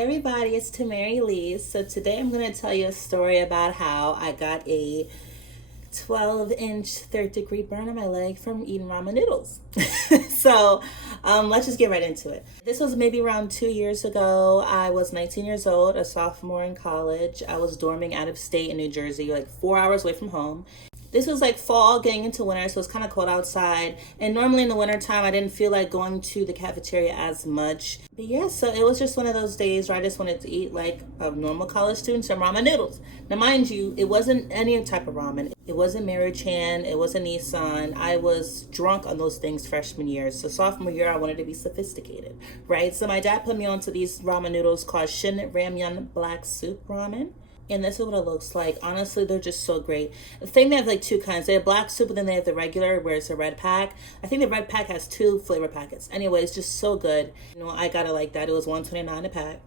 Hey everybody, it's tamerilee. So today I'm going to tell you a story about how I got a 12-inch third-degree burn on my leg from eating ramen noodles. Let's just get right into it. This was maybe around 2 years ago. I was 19 years old, a sophomore in college. I was dorming out of state in New Jersey, like 4 hours away from home. This was like fall getting into winter, so it's kind of cold outside. And normally in the wintertime, I didn't feel like going to the cafeteria as much. But yeah, so it was just one of those days where I just wanted to eat like a normal college student, some ramen noodles. Now, mind you, it wasn't any type of ramen. It wasn't Mary Chan. It wasn't Nissan. I was drunk on those things freshman year. So sophomore year, I wanted to be sophisticated, right? So my dad put me onto these ramen noodles called Shin Ramyun Black Soup Ramen. And this is what it looks like. Honestly, they're just so great. The thing, they have like two kinds. They have black soup, and then they have the regular, where it's a red pack. I think the red pack has two flavor packets. Anyway, it's just so good. You know, I got it like that. It was $1.29 a pack.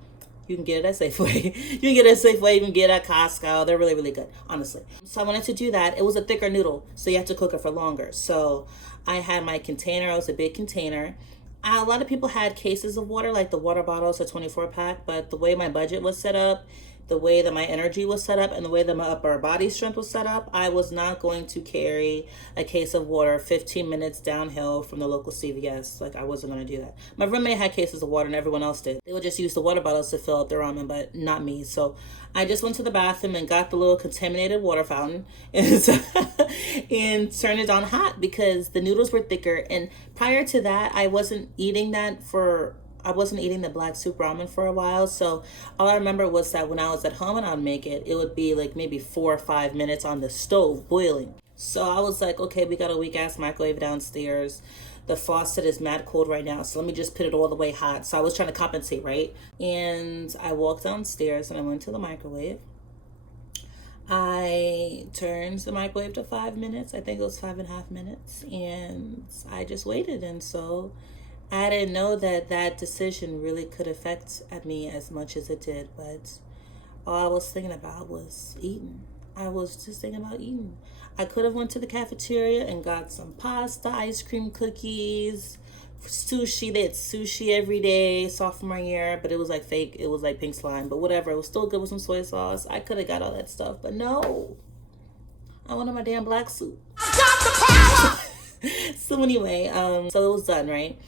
You can get it at Safeway. You can get it at Safeway. You can get it at Costco. They're really, really good, honestly. So I wanted to do that. It was a thicker noodle, so you have to cook it for longer. So I had my container. It was a big container. A lot of people had cases of water, like the water bottles, a 24 pack. But the way my budget was set up, the way that my energy was set up, and the way that my upper body strength was set up, I was not going to carry a case of water 15 minutes downhill from the local CVS. Like, I wasn't going to do that. My roommate had cases of water and everyone else did. They would just use the water bottles to fill up their ramen, but not me. So I just went to the bathroom and got the little contaminated water fountain and turned it on hot because the noodles were thicker. And prior to that, I wasn't eating the black soup ramen for a while. So all I remember was that when I was at home and I'd make it, it would be like maybe 4 or 5 minutes on the stove boiling. So I was like, okay, we got a weak ass microwave downstairs. The faucet is mad cold right now, so let me just put it all the way hot. So I was trying to compensate, right? And I walked downstairs and I went to the microwave. I turned the microwave to 5 minutes. I think it was 5.5 minutes. And I just waited. And so I didn't know that that decision really could affect me as much as it did, but all I was thinking about was eating. I was just thinking about eating. I could have went to the cafeteria and got some pasta, ice cream, cookies, sushi. They had sushi every day sophomore year, but it was like fake. It was like pink slime, but whatever. It was still good with some soy sauce. I could have got all that stuff, but no. I wanted my damn black soup. I got the power! So anyway, so it was done, right?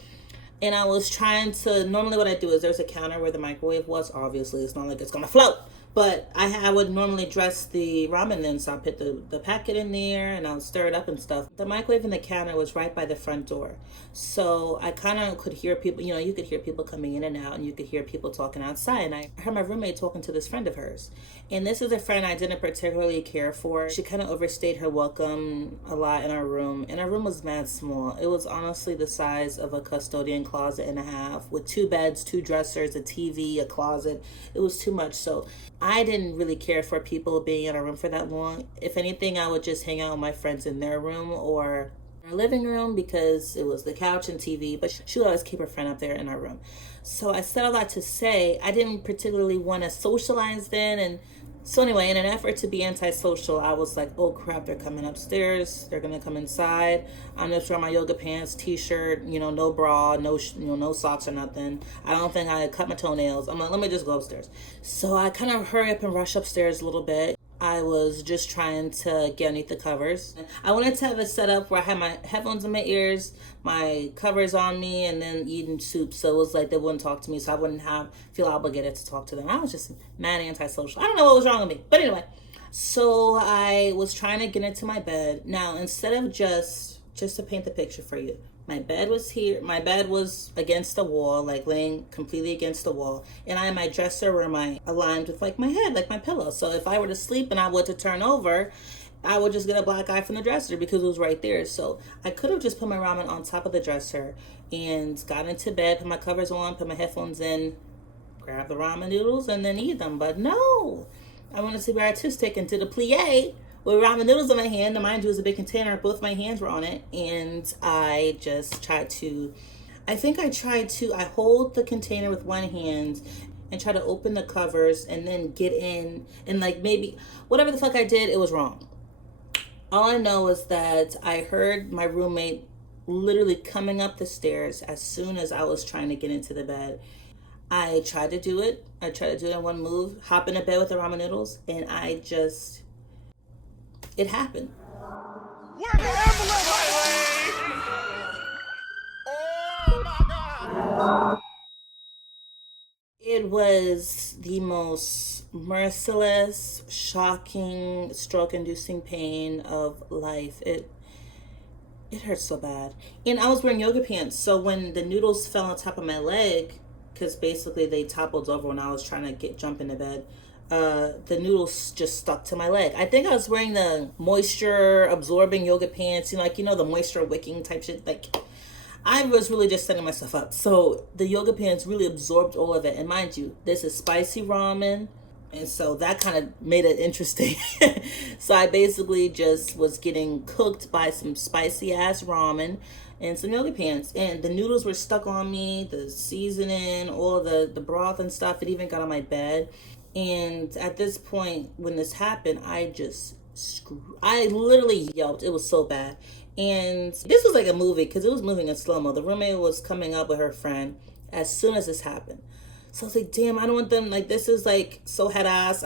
And I was trying to, normally what I do is there's a counter where the microwave was. Obviously, it's not like it's going to float. But I would normally dress the ramen in, so I put the packet in there and I would stir it up and stuff. The microwave and the counter was right by the front door. So I kind of could hear people, you could hear people coming in and out, and you could hear people talking outside. And I heard my roommate talking to this friend of hers. And this is a friend I didn't particularly care for. She kind of overstayed her welcome a lot in our room. And our room was mad small. It was honestly the size of a custodian closet and a half, with 2 beds, 2 dressers, a TV, a closet. It was too much. So I didn't really care for people being in our room for that long. If anything, I would just hang out with my friends in their room or our living room because it was the couch and TV, but she would always keep her friend up there in our room. So I said all that to say I didn't particularly want to socialize then. And so anyway, in an effort to be antisocial, I was like, oh crap, they're coming upstairs. They're going to come inside. I'm just wearing my yoga pants, t-shirt, no bra, no socks or nothing. I don't think I cut my toenails. I'm like, let me just go upstairs. So I kind of hurry up and rush upstairs a little bit. I was just trying to get underneath the covers. I wanted to have it set up where I had my headphones in my ears, my covers on me, and then eating soup. So it was like they wouldn't talk to me, so I wouldn't feel obligated to talk to them. I was just mad antisocial. I don't know what was wrong with me. But anyway, so I was trying to get into my bed. Now, instead of just to paint the picture for you, my bed was here. My bed was against the wall, like laying completely against the wall. And I had my dresser aligned with like my head, like my pillow. So if I were to sleep and I were to turn over, I would just get a black eye from the dresser because it was right there. So I could have just put my ramen on top of the dresser and got into bed, put my covers on, put my headphones in, grab the ramen noodles, and then eat them. But no, I wanted to be artistic and did a plie with ramen noodles in my hand. And mind you, it was a big container. Both my hands were on it. And I just tried to, I hold the container with one hand and try to open the covers and then get in. And like maybe, whatever the fuck I did, it was wrong. All I know is that I heard my roommate literally coming up the stairs as soon as I was trying to get into the bed. I tried to do it. I tried to do it in one move, hop into bed with the ramen noodles, and it happened. Where the ambulance? Oh my God! It was the most merciless, shocking, stroke-inducing pain of life. It hurt so bad. And I was wearing yoga pants, so when the noodles fell on top of my leg, because basically they toppled over when I was trying to jump into bed, the noodles just stuck to my leg. I think I was wearing the moisture absorbing yoga pants, the moisture wicking type shit. Like, I was really just setting myself up. So the yoga pants really absorbed all of it. And mind you, this is spicy ramen. And so that kind of made it interesting. So I basically just was getting cooked by some spicy ass ramen and some yoga pants. And the noodles were stuck on me, the seasoning, all the broth and stuff. It even got on my bed. And at this point, when this happened, I literally yelped. It was so bad. And this was like a movie because it was moving in slow mo. The roommate was coming up with her friend as soon as this happened. So I was like, damn, I don't want them, like, this is like so head ass.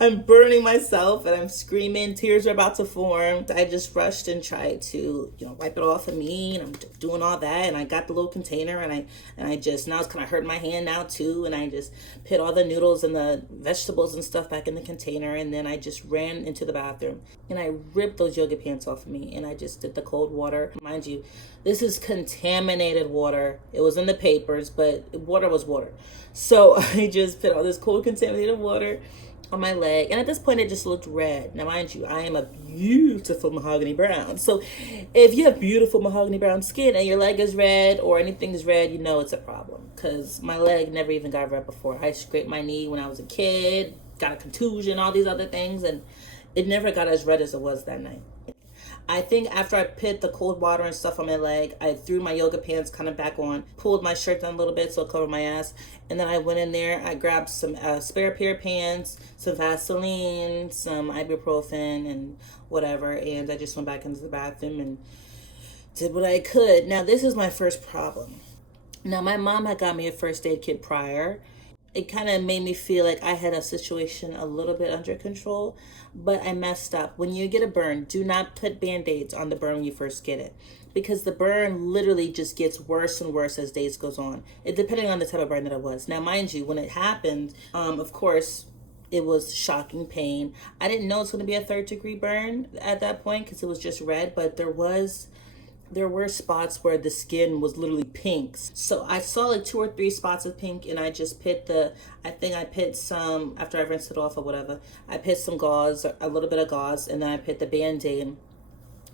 I'm burning myself and I'm screaming. Tears are about to form. I just rushed and tried to, wipe it off of me, and I'm doing all that. And I got the little container and I just, now it's kind of hurting my hand now too. And I just put all the noodles and the vegetables and stuff back in the container. And then I just ran into the bathroom and I ripped those yoga pants off of me. And I just did the cold water. Mind you, this is contaminated water. It was in the papers, but water was water. So I just put all this cold contaminated water on my leg. And at this point, it just looked red. Now, mind you, I am a beautiful mahogany brown. So if you have beautiful mahogany brown skin and your leg is red or anything is red, it's a problem. Because my leg never even got red before. I scraped my knee when I was a kid, got a contusion, all these other things. And it never got as red as it was that night. I think after I put the cold water and stuff on my leg, I threw my yoga pants kind of back on, pulled my shirt down a little bit so it covered my ass, and then I went in there, I grabbed some spare pair of pants, some Vaseline, some ibuprofen, and whatever, and I just went back into the bathroom and did what I could. Now, this is my first problem. Now, my mom had got me a first aid kit prior. It kind of made me feel like I had a situation a little bit under control, but I messed up. When you get a burn, do not put Band-Aids on the burn when you first get it, because the burn literally just gets worse and worse as days goes on. It depending on the type of burn that it was. Now, mind you, when it happened, of course, it was shocking pain. I didn't know it's going to be a 3rd-degree burn at that point because it was just red, but there were spots where the skin was literally pink. So I saw like 2 or 3 spots of pink, and I just I put some, after I rinsed it off or whatever, I put some gauze, a little bit of gauze, and then I put the Band-Aid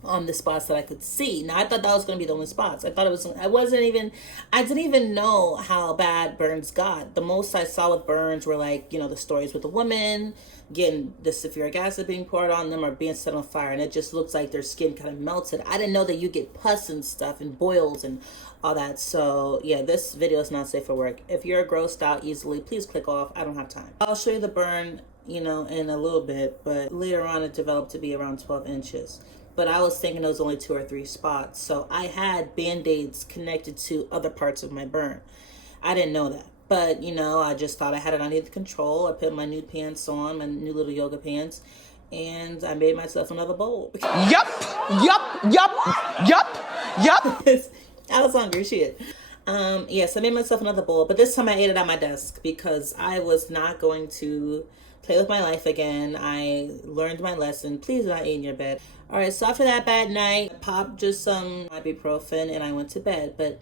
on the spots that I could see. Now, I thought that was going to be the only spots. I didn't even know how bad burns got. The most I saw with burns were like, the stories with the women getting the sulfuric acid being poured on them or being set on fire, and it just looks like their skin kind of melted. I didn't know that you get pus and stuff and boils and all that. So yeah, this video is not safe for work. If you're grossed out easily, please click off. I don't have time. I'll show you the burn, in a little bit, but later on it developed to be around 12 inches. But I was thinking it was only 2 or 3 spots. So I had Band-Aids connected to other parts of my burn. I didn't know that. But, I just thought I had it under control. I put my new pants on, my new little yoga pants, and I made myself another bowl. Yup. I was hungry, shit. Yes, I made myself another bowl, but this time I ate it at my desk because I was not going to play with my life again. I learned my lesson. Please do not eat in your bed. All right, so after that bad night, I popped just some ibuprofen and I went to bed. But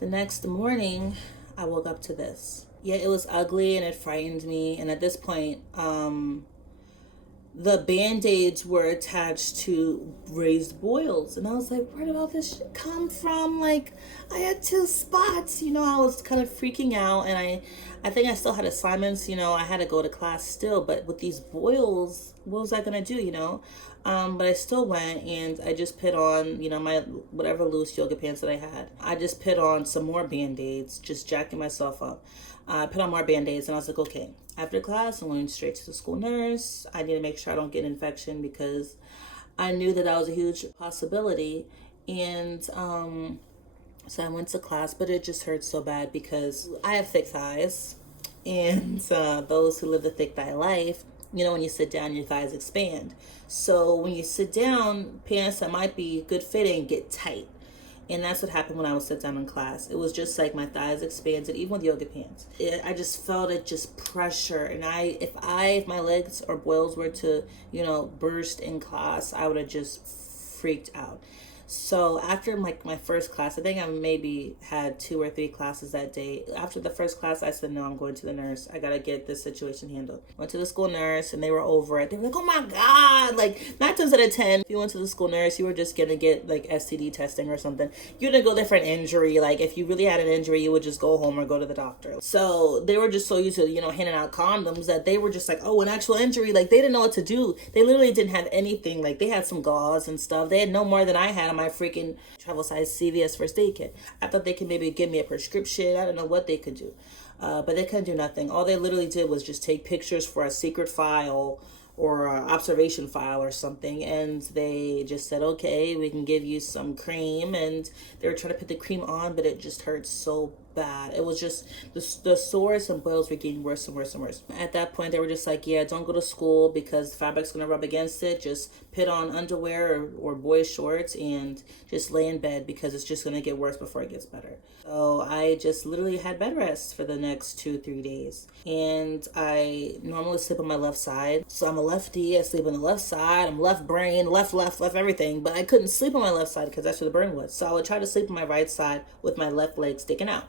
the next morning, I woke up to this. Yeah, it was ugly and it frightened me. And at this point, the Band-Aids were attached to raised boils. And I was like, where did all this shit come from? Like, I had 2 spots. I was kind of freaking out. And I think I still had assignments. I had to go to class still. But with these boils, what was I going to do, But I still went, and I just put on, my whatever loose yoga pants that I had. I just put on some more Band-Aids, just jacking myself up. I put on more Band-Aids, and I was like, okay, after class, I'm going straight to the school nurse. I need to make sure I don't get an infection because I knew that was a huge possibility. And So I went to class, but it just hurt so bad because I have thick thighs. And those who live the thick thigh life, when you sit down, your thighs expand. So when you sit down, pants that might be good fitting get tight. And that's what happened when I would sit down in class. It was just like my thighs expanded, even with yoga pants. I just felt it just pressure. And if my legs or boils were to, burst in class, I would have just freaked out. So after my first class, I think I maybe had 2 or 3 classes that day. After the first class, I said, no, I'm going to the nurse. I got to get this situation handled. Went to the school nurse and they were over it. They were like, oh my God, like 9 times out of 10, if you went to the school nurse, you were just going to get like STD testing or something. You didn't go there for an injury. Like if you really had an injury, you would just go home or go to the doctor. So they were just so used to, handing out condoms that they were just like, oh, an actual injury. Like they didn't know what to do. They literally didn't have anything. Like they had some gauze and stuff. They had no more than I had on my freaking travel size CVS first aid kit. I thought they could maybe give me a prescription. I don't know what they could do. But they couldn't do nothing. All they literally did was just take pictures for a secret file or an observation file or something. And they just said, okay, we can give you some cream. And they were trying to put the cream on, but it just hurt so bad. It was just the sores and boils were getting worse and worse and worse. At that point, they were just like, yeah, don't go to school because the fabric's going to rub against it. Just put on underwear or boys shorts and just lay in bed because it's just going to get worse before it gets better. So I just literally had bed rest for the next 2-3 days. And I normally sleep on my left side. So I'm a lefty. I sleep on the left side. I'm left brain, left everything. But I couldn't sleep on my left side because that's where the burn was. So I would try to sleep on my right side with my left leg sticking out.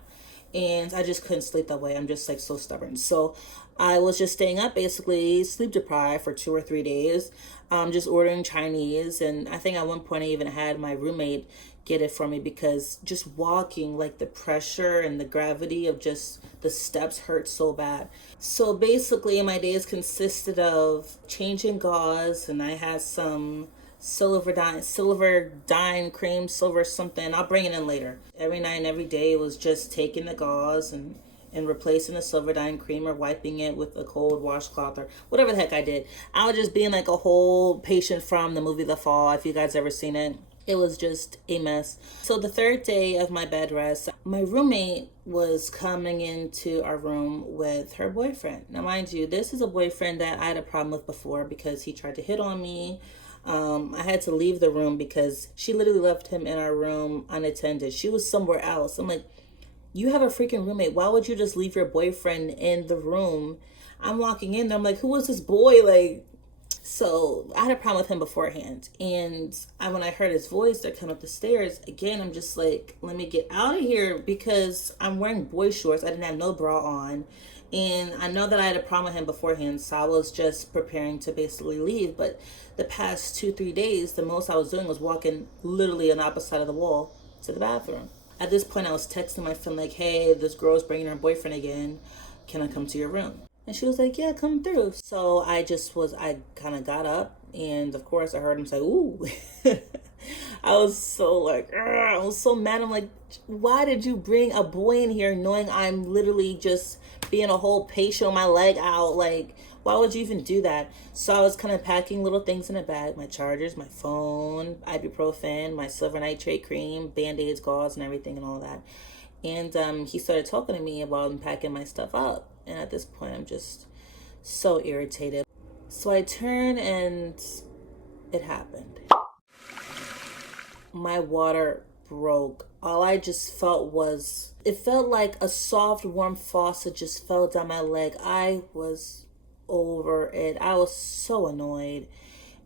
And I just couldn't sleep that way. I'm just like so stubborn. So I was just staying up, basically sleep deprived for 2 or 3 days, just ordering Chinese. And I think at one point I even had my roommate get it for me because just walking, like the pressure and the gravity of just the steps hurt so bad. So basically my days consisted of changing gauze, and I had some silver dine cream, silver something. I'll bring it in later. Every night and every day it was just taking the gauze and replacing the silver dine cream or wiping it with a cold washcloth or whatever the heck I did. I was just being like a whole patient from the movie The Fall, if you guys ever seen it. It was just a mess. So the 3rd day of my bed rest, my roommate was coming into our room with her boyfriend. Now, mind you, this is a boyfriend that I had a problem with before because he tried to hit on me. I had to leave the room because she literally left him in our room unattended. She was somewhere else. I'm like, you have a freaking roommate. Why would you just leave your boyfriend in the room? I'm walking in there. I'm like, who is this boy? So I had a problem with him beforehand. And when I heard his voice, they're coming up the stairs. Again, I'm just like, let me get out of here because I'm wearing boy shorts. I didn't have no bra on. And I know that I had a problem with him beforehand, so I was just preparing to basically leave. But the past 2-3 days, the most I was doing was walking literally on the opposite side of the wall to the bathroom. At this point, I was texting my friend like, hey, this girl's bringing her boyfriend again. Can I come to your room? And she was like, yeah, come through. So I kind of got up. And of course, I heard him say, ooh. I was so like, I was so mad. I'm like, why did you bring a boy in here knowing I'm literally just being a whole patient with my leg out? Like, why would you even do that? So I was kind of packing little things in a bag, my chargers, my phone, ibuprofen, my silver nitrate cream, Band-Aids, gauze, and everything and all that. And he started talking to me about unpacking my stuff up. And at this point, I'm just so irritated. So I turn and it happened. My water broke. All I just felt was, it felt like a soft, warm faucet just fell down my leg. I was over it. I was so annoyed.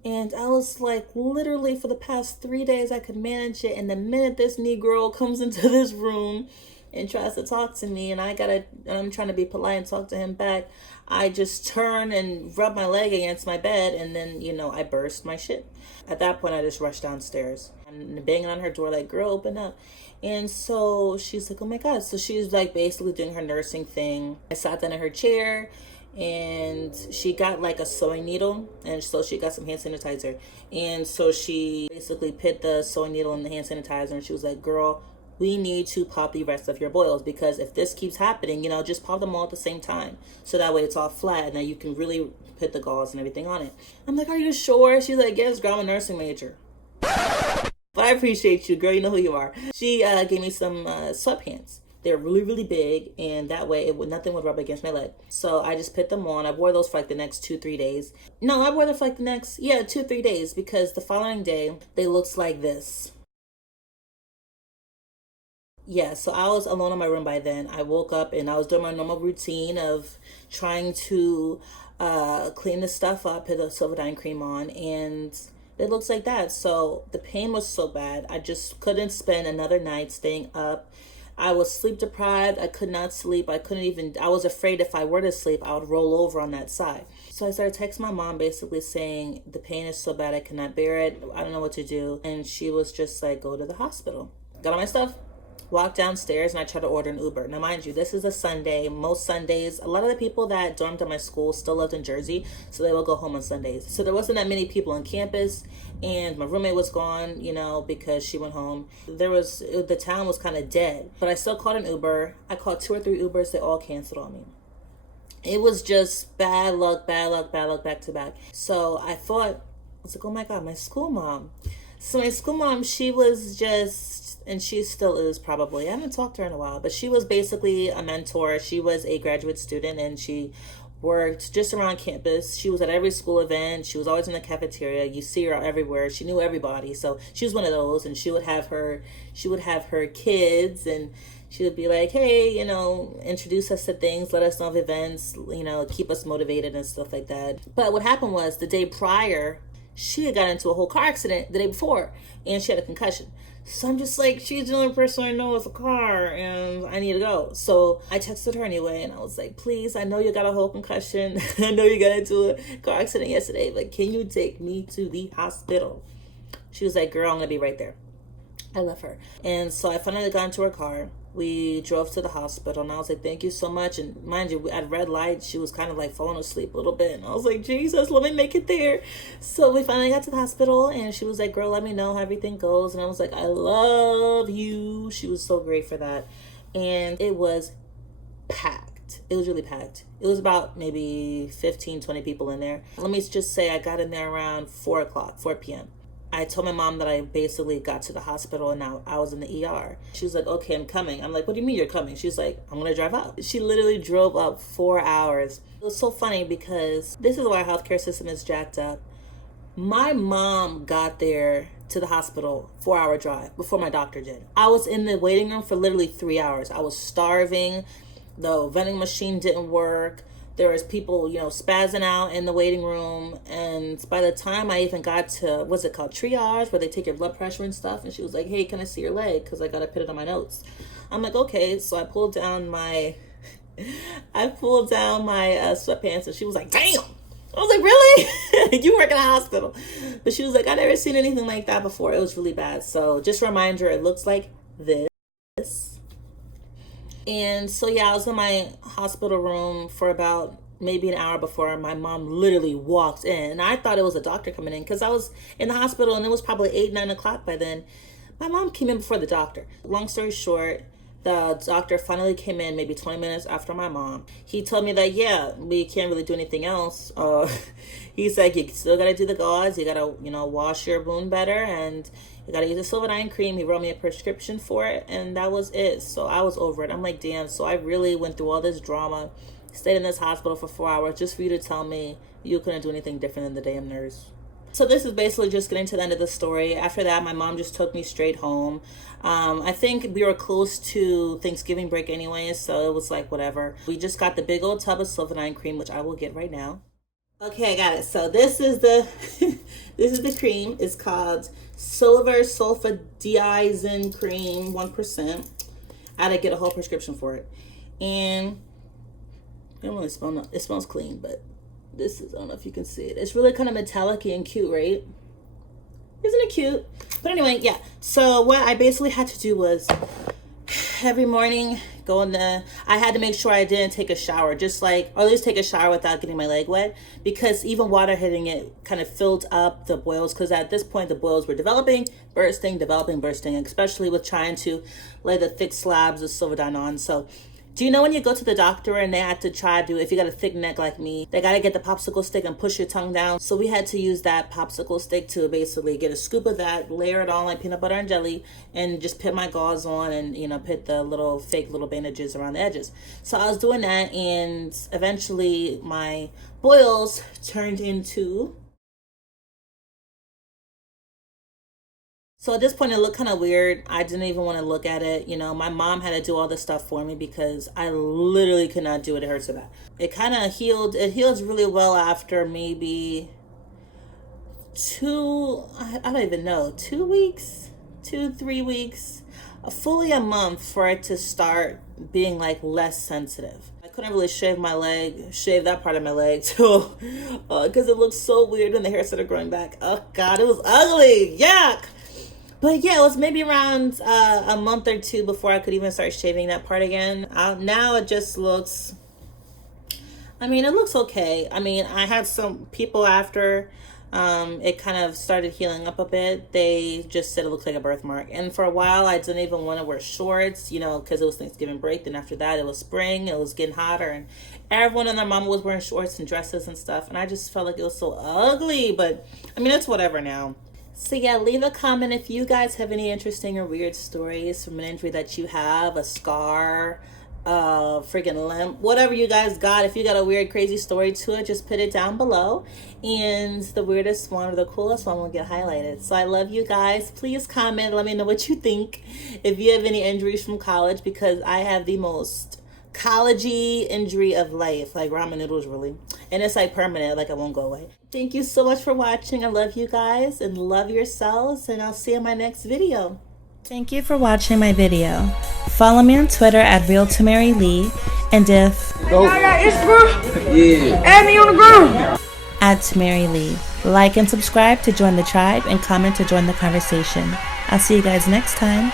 And I was like, literally for the past 3 days, I could manage it. And the minute this Negro comes into this room and tries to talk to me, and I'm trying to be polite and talk to him back, I just turn and rub my leg against my bed, and then, I burst my shit. At that point, I just rushed downstairs and banging on her door like, girl, open up. And so she's like, oh my God. So she's like basically doing her nursing thing. I sat down in her chair, and she got like a sewing needle, and so she got some hand sanitizer. And so she basically put the sewing needle in the hand sanitizer, and she was like, girl, we need to pop the rest of your boils, because if this keeps happening, just pop them all at the same time. So that way it's all flat, and then you can really put the gauze and everything on it. I'm like, are you sure? She's like, yes, girl, I'm a nursing major. But I appreciate you, girl. You know who you are. She gave me some sweatpants. They're really, really big, and that way nothing would rub against my leg. So I just put them on. I wore those for like the next 2-3 days. No, I wore them for like the next 2-3 days, because the following day they looked like this. Yeah, so I was alone in my room by then. I woke up and I was doing my normal routine of trying to clean the stuff up, put the silverdine cream on, and it looks like that. So the pain was so bad. I just couldn't spend another night staying up. I was sleep deprived. I could not sleep. I was afraid if I were to sleep, I would roll over on that side. So I started texting my mom basically saying, the pain is so bad, I cannot bear it. I don't know what to do. And she was just like, go to the hospital. Got all my stuff, walked downstairs, and I tried to order an Uber. Now, mind you, this is a Sunday. Most Sundays, a lot of the people that dormed at my school still lived in Jersey, so they will go home on Sundays. So there wasn't that many people on campus, and my roommate was gone, because she went home. The town was kind of dead, but I still called an Uber. I called 2 or 3 Ubers. They all canceled on me. It was just bad luck, back to back. So I was like, oh my God, my school mom. So my school mom, she was just, and she still is probably, I haven't talked to her in a while, but she was basically a mentor. She was a graduate student, and she worked just around campus. She was at every school event. She was always in the cafeteria. You see her everywhere. She knew everybody. So she was one of those, and she would have her kids, and she would be like, hey, introduce us to things, let us know of events, keep us motivated and stuff like that. But what happened was, the day prior, she had got into a whole car accident the day before, and she had a concussion. So I'm just like, she's the only person I know with a car, and I need to go. So I texted her anyway, and I was like, please, I know you got a whole concussion. I know you got into a car accident yesterday, but can you take me to the hospital? She was like, girl, I'm going to be right there. I love her. And so I finally got into her car. We drove to the hospital, and I was like, thank you so much. And mind you, at red light, she was kind of like falling asleep a little bit. And I was like, Jesus, let me make it there. So we finally got to the hospital, and she was like, girl, let me know how everything goes. And I was like, I love you. She was so great for that. And it was packed. It was really packed. It was about maybe 15-20 people in there. Let me just say I got in there around 4 p.m. I told my mom that I basically got to the hospital and now I was in the ER. She was like, okay, I'm coming. I'm like, what do you mean you're coming? She's like, I'm going to drive up. She literally drove up 4 hours. It was so funny because this is why our healthcare system is jacked up. My mom got there to the hospital 4-hour drive before my doctor did. I was in the waiting room for literally 3 hours. I was starving. The vending machine didn't work. There was people, spazzing out in the waiting room. And by the time I even got to, what's it called, triage, where they take your blood pressure and stuff. And she was like, hey, can I see your leg? Because I got to put it on my notes. I'm like, okay. So I pulled down my sweatpants, and she was like, damn. I was like, really? You work in a hospital. But she was like, I never seen anything like that before. It was really bad. So just a reminder, it looks like this. And so, I was in my hospital room for about maybe an hour before my mom literally walked in. And I thought it was a doctor coming in because I was in the hospital and it was probably 8-9 o'clock by then. My mom came in before the doctor. Long story short, the doctor finally came in maybe 20 minutes after my mom. He told me that, we can't really do anything else. He's like, you still got to do the gauze. You got to, wash your wound better, and you got to use a silverdine cream. He wrote me a prescription for it, and that was it. So I was over it. I'm like, damn. So I really went through all this drama, stayed in this hospital for 4 hours just for you to tell me you couldn't do anything different than the damn nurse. So this is basically just getting to the end of the story. After that, my mom just took me straight home. I think we were close to Thanksgiving break anyway, so it was like whatever. We just got the big old tub of silverdine cream, which I will get right now. Okay, I got it. So this is the this is the cream. It's called Silver Sulfadiazine Cream 1%. I had to get a whole prescription for it. And I don't really smell it. It smells clean, but this is, I don't know if you can see it. It's really kind of metallic and cute, right? Isn't it cute? But anyway, so what I basically had to do was every morning I had to make sure I didn't take a shower, or at least take a shower without getting my leg wet, because even water hitting it kind of filled up the boils, because at this point the boils were developing, bursting, especially with trying to lay the thick slabs of silverdine on. So Do you know when you go to the doctor and they had to try to, if you got a thick neck like me, they got to get the popsicle stick and push your tongue down. So we had to use that popsicle stick to basically get a scoop of that, layer it on like peanut butter and jelly, and just put my gauze on and, you know, put the little fake little bandages around the edges. So I was doing that, and eventually my boils turned into... So at this point, it looked kind of weird. I didn't even want to look at it. You know, my mom had to do all this stuff for me because I literally could not do it. It hurt so bad. It kind of healed. It heals really well after maybe I don't even know, 2 weeks, 3 weeks, fully a month for it to start being like less sensitive. I couldn't really shave that part of my leg too, because it looked so weird when the hair started growing back. Oh God, it was ugly. Yuck. But yeah, it was maybe around a month or two before I could even start shaving that part again. Now it just looks, I mean, it looks okay. I mean, I had some people after it kind of started healing up a bit. They just said it looks like a birthmark. And for a while, I didn't even want to wear shorts, you know, because it was Thanksgiving break. Then after that, it was spring. It was getting hotter. And everyone and their mama was wearing shorts and dresses and stuff. And I just felt like it was so ugly. But, I mean, it's whatever now. So yeah, leave a comment if you guys have any interesting or weird stories from an injury that you have, a scar, freaking limp, whatever you guys got. If you got a weird, crazy story to it, just put it down below. And the weirdest one or the coolest one will get highlighted. So I love you guys. Please comment. Let me know what you think. If you have any injuries from college, because I have the most college-y injury of life, like ramen noodles, really. And it's like permanent, like it won't go away. Thank you so much for watching. I love you guys and love yourselves, and I'll see you in my next video. Thank you for watching my video. Follow me on Twitter at @realtamerilee, and if I got Instagram, yeah, add me on the ground at tamerilee. Like and subscribe to join the tribe, and comment to join the conversation. I'll see you guys next time.